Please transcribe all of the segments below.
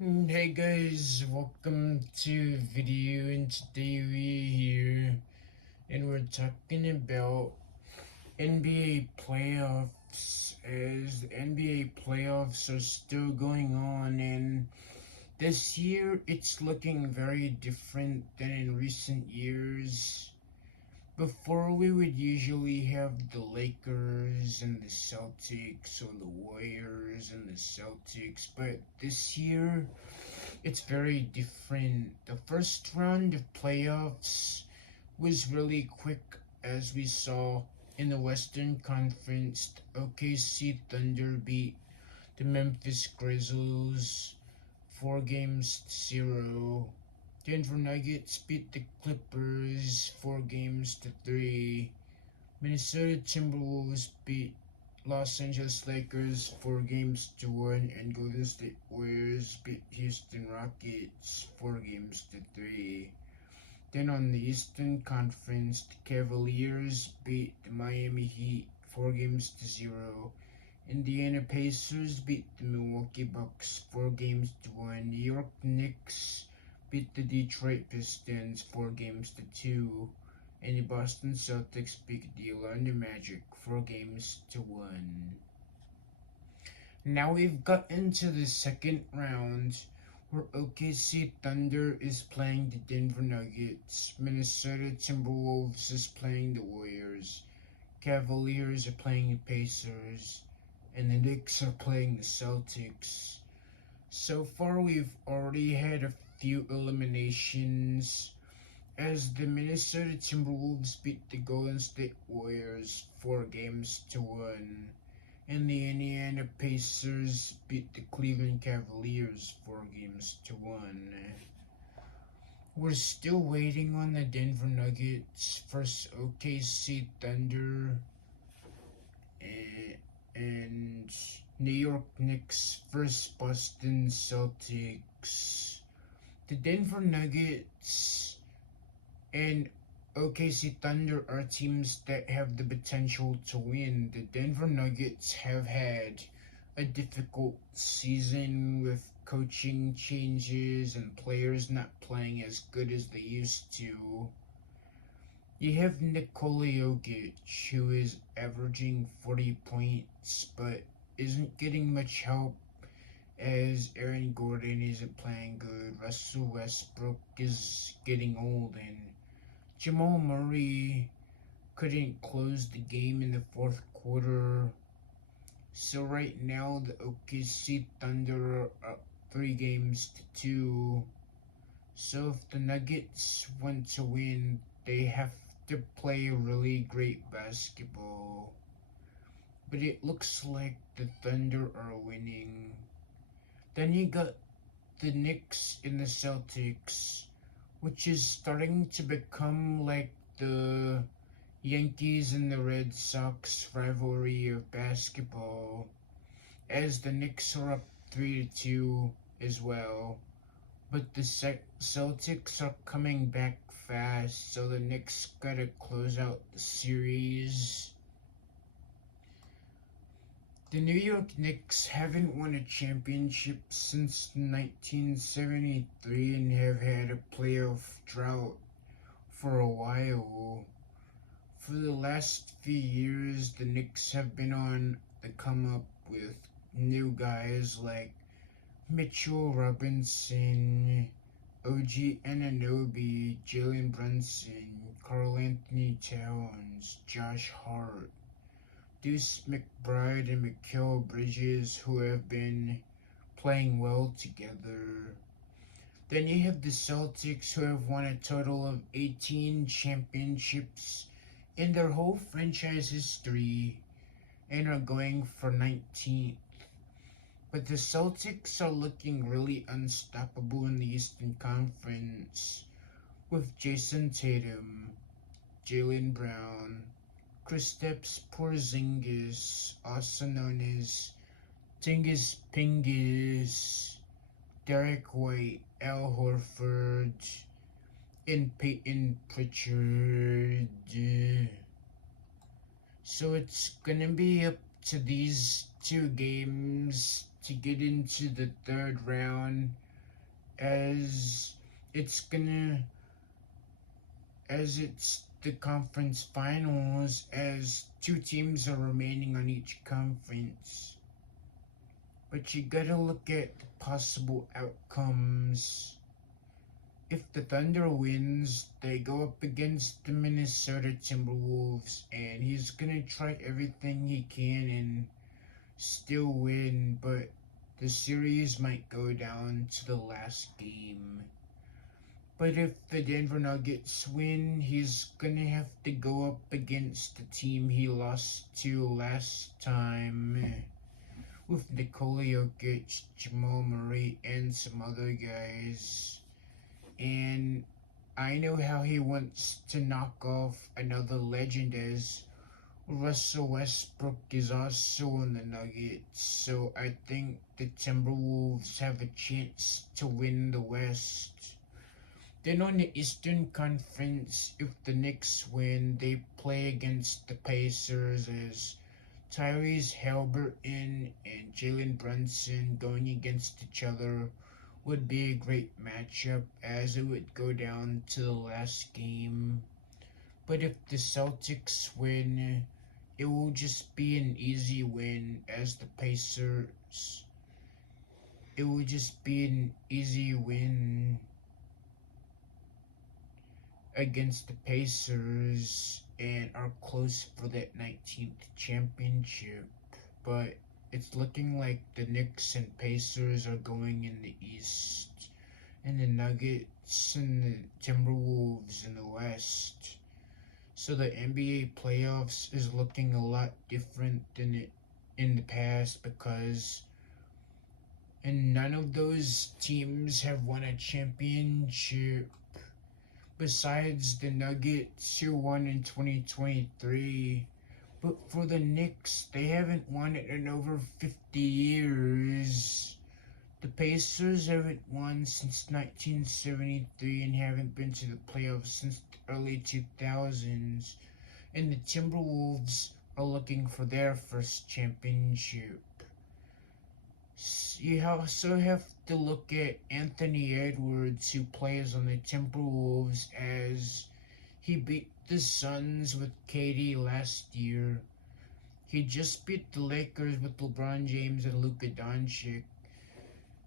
Hey guys, welcome to video, and today we're here and we're talking about NBA playoffs, as the NBA playoffs are still going on, and this year it's looking very different than in recent years. Before, we would usually have the Lakers and the Celtics, or the Warriors and the Celtics, but this year it's very different. The first round of playoffs was really quick, as we saw in the Western Conference. The OKC Thunder beat the Memphis Grizzlies 4 games to 0. Denver Nuggets beat the Clippers 4 games to 3. Minnesota Timberwolves beat Los Angeles Lakers 4 games to 1, and Golden State Warriors beat Houston Rockets 4 games to 3. Then on the Eastern Conference, the Cavaliers beat the Miami Heat 4 games to 0. Indiana Pacers beat the Milwaukee Bucks 4 games to 1. New York Knicks beat the Detroit Pistons 4 games to 2. And the Boston Celtics beat the Orlando Magic 4 games to 1. Now we've got into the second round, where OKC Thunder is playing the Denver Nuggets, Minnesota Timberwolves is playing the Warriors, Cavaliers are playing the Pacers, and the Knicks are playing the Celtics. So far, we've already had a few eliminations, as the Minnesota Timberwolves beat the Golden State Warriors 4 games to 1, and the Indiana Pacers beat the Cleveland Cavaliers 4 games to 1. We're still waiting on the Denver Nuggets versus OKC Thunder, and New York Knicks versus Boston Celtics. The Denver Nuggets and OKC Thunder are teams that have the potential to win. The Denver Nuggets have had a difficult season with coaching changes and players not playing as good as they used to. You have Nikola Jokic, who is averaging 40 points but isn't getting much help, as Aaron Gordon isn't playing good. Russell Westbrook is getting old, and Jamal Murray couldn't close the game in the fourth quarter. So right now, the OKC Thunder are up 3 games to 2. So if the Nuggets want to win, they have to play really great basketball. But it looks like the Thunder are winning. Then you got the Knicks and the Celtics, which is starting to become like the Yankees and the Red Sox rivalry of basketball, as the Knicks are up 3-2 as well. But the Celtics are coming back fast, so the Knicks gotta close out the series. The New York Knicks haven't won a championship since 1973 and have had a playoff drought for a while. For the last few years, the Knicks have been on the come up with new guys like Mitchell Robinson, OG Anunoby, Jalen Brunson, Karl Anthony Towns, Josh Hart, Deuce McBride, and Mikal Bridges, who have been playing well together. Then you have the Celtics, who have won a total of 18 championships in their whole franchise history and are going for 19th. But the Celtics are looking really unstoppable in the Eastern Conference, with Jason Tatum, Jaylen Brown, Kristaps Porzingis, also known as Tingus Pingus, Derek White, Al Horford, and Peyton Pritchard. So it's gonna be up to these two games to get into the third round. as it's gonna as it's the conference finals, as two teams are remaining on each conference. But you gotta look at the possible outcomes. If the Thunder wins, they go up against the Minnesota Timberwolves, and he's gonna try everything he can and still win, but the series might go down to the last game. But if the Denver Nuggets win, he's gonna have to go up against the team he lost to last time with Nikola Jokic, Jamal Murray, and some other guys. And I know how he wants to knock off another legend, as Russell Westbrook is also on the Nuggets. So I think the Timberwolves have a chance to win the West. Then on the Eastern Conference, if the Knicks win, they play against the Pacers, as Tyrese Halliburton and Jalen Brunson going against each other would be a great matchup, as it would go down to the last game. But if the Celtics win, it will just be an easy win, as the Pacers. It will just be an easy win against the Pacers and are close for that 19th championship. But it's looking like the Knicks and Pacers are going in the East, and the Nuggets and the Timberwolves in the West. So the NBA playoffs is looking a lot different than it in the past, because and none of those teams have won a championship besides the Nuggets, who won in 2023. But for the Knicks, they haven't won it in over 50 years. The Pacers haven't won since 1973 and haven't been to the playoffs since the early 2000s. And the Timberwolves are looking for their first championship. You also have to look at Anthony Edwards, who plays on the Timberwolves, as he beat the Suns with KD last year. He just beat the Lakers with LeBron James and Luka Doncic.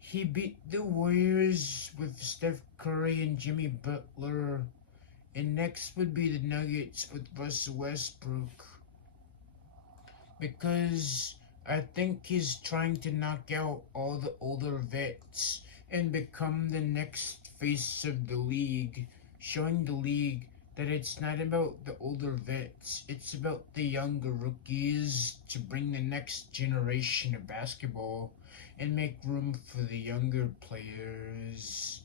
He beat the Warriors with Steph Curry and Jimmy Butler. And next would be the Nuggets with Russell Westbrook, because I think he's trying to knock out all the older vets and become the next face of the league, showing the league that it's not about the older vets, it's about the younger rookies, to bring the next generation of basketball and make room for the younger players.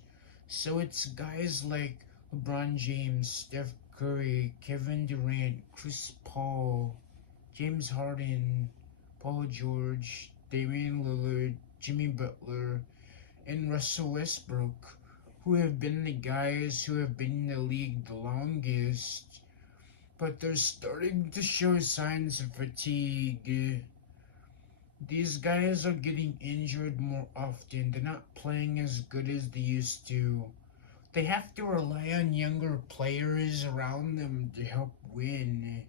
So it's guys like LeBron James, Steph Curry, Kevin Durant, Chris Paul, James Harden, Paul George, Damian Lillard, Jimmy Butler, and Russell Westbrook, who have been the guys who have been in the league the longest, but they're starting to show signs of fatigue. These guys are getting injured more often. They're not playing as good as they used to. They have to rely on younger players around them to help win.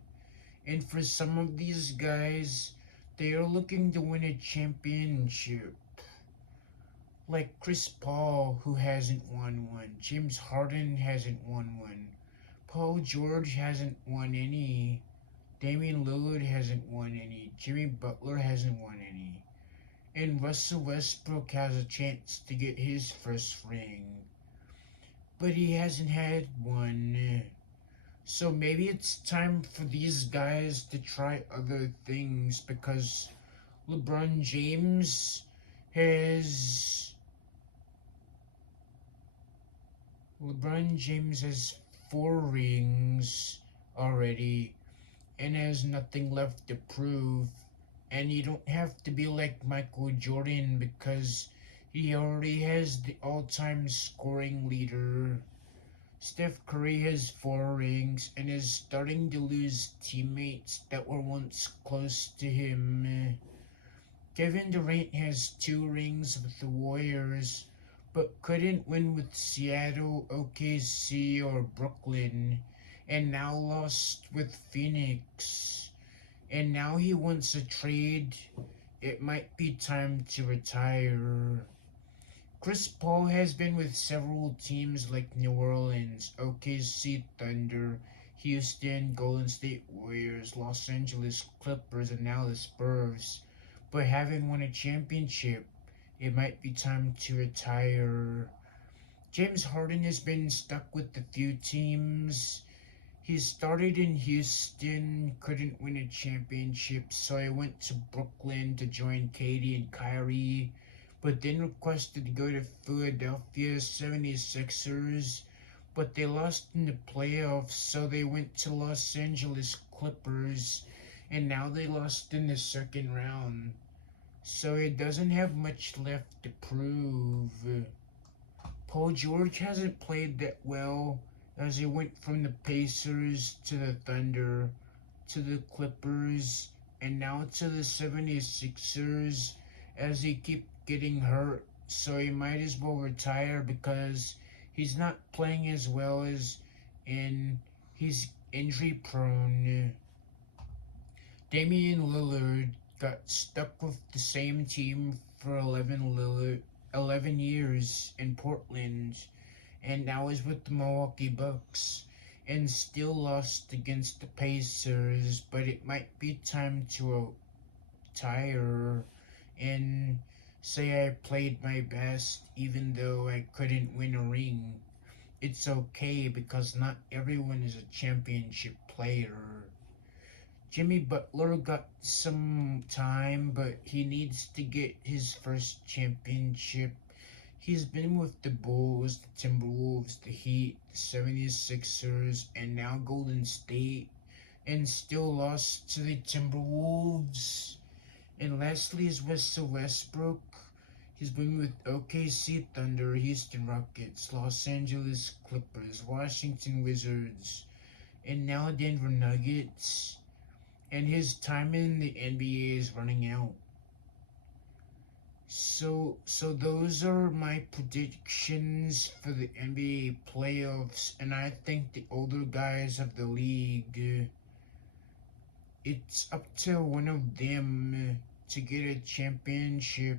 And for some of these guys, they are looking to win a championship. Like Chris Paul, who hasn't won one. James Harden hasn't won one. Paul George hasn't won any. Damian Lillard hasn't won any. Jimmy Butler hasn't won any. And Russell Westbrook has a chance to get his first ring, but he hasn't had one. So maybe it's time for these guys to try other things, because LeBron James has LeBron James has 4 rings already and has nothing left to prove. And you don't have to be like Michael Jordan, because he already has the all-time scoring leader. Steph Curry has 4 rings and is starting to lose teammates that were once close to him. Kevin Durant has 2 rings with the Warriors, but couldn't win with Seattle, OKC, or Brooklyn, and now lost with Phoenix. And now he wants a trade. It might be time to retire. Chris Paul has been with several teams like New Orleans, OKC Thunder, Houston, Golden State Warriors, Los Angeles Clippers, and now the Spurs, but haven't won a championship. It might be time to retire. James Harden has been stuck with a few teams. He started in Houston, couldn't win a championship, so he went to Brooklyn to join KD and Kyrie, but then requested to go to Philadelphia 76ers, but they lost in the playoffs, so they went to Los Angeles Clippers, and now they lost in the second round. So he doesn't have much left to prove. Paul George hasn't played that well as he went from the Pacers to the Thunder to the Clippers and now to the 76ers as he keep getting hurt, so he might as well retire because he's not playing as well as and he's injury prone. Damian Lillard got stuck with the same team for 11 years in Portland and now is with the Milwaukee Bucks and still lost against the Pacers, but it might be time to retire and say I played my best even though I couldn't win a ring. It's okay because not everyone is a championship player. Jimmy Butler got some time, but he needs to get his first championship. He's been with the Bulls, the Timberwolves, the Heat, the 76ers, and now Golden State, and still lost to the Timberwolves. And lastly is Russell Westbrook. He's been with OKC Thunder, Houston Rockets, Los Angeles Clippers, Washington Wizards, and now Denver Nuggets. And his time in the NBA is running out. So those are my predictions for the NBA playoffs, and I think the older guys of the league, it's up to one of them to get a championship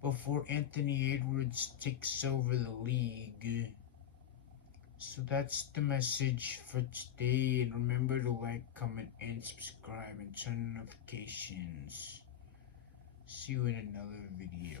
before Anthony Edwards takes over the league. So that's the message for today, and remember to like, comment, and subscribe, and turn on notifications. See you in another video.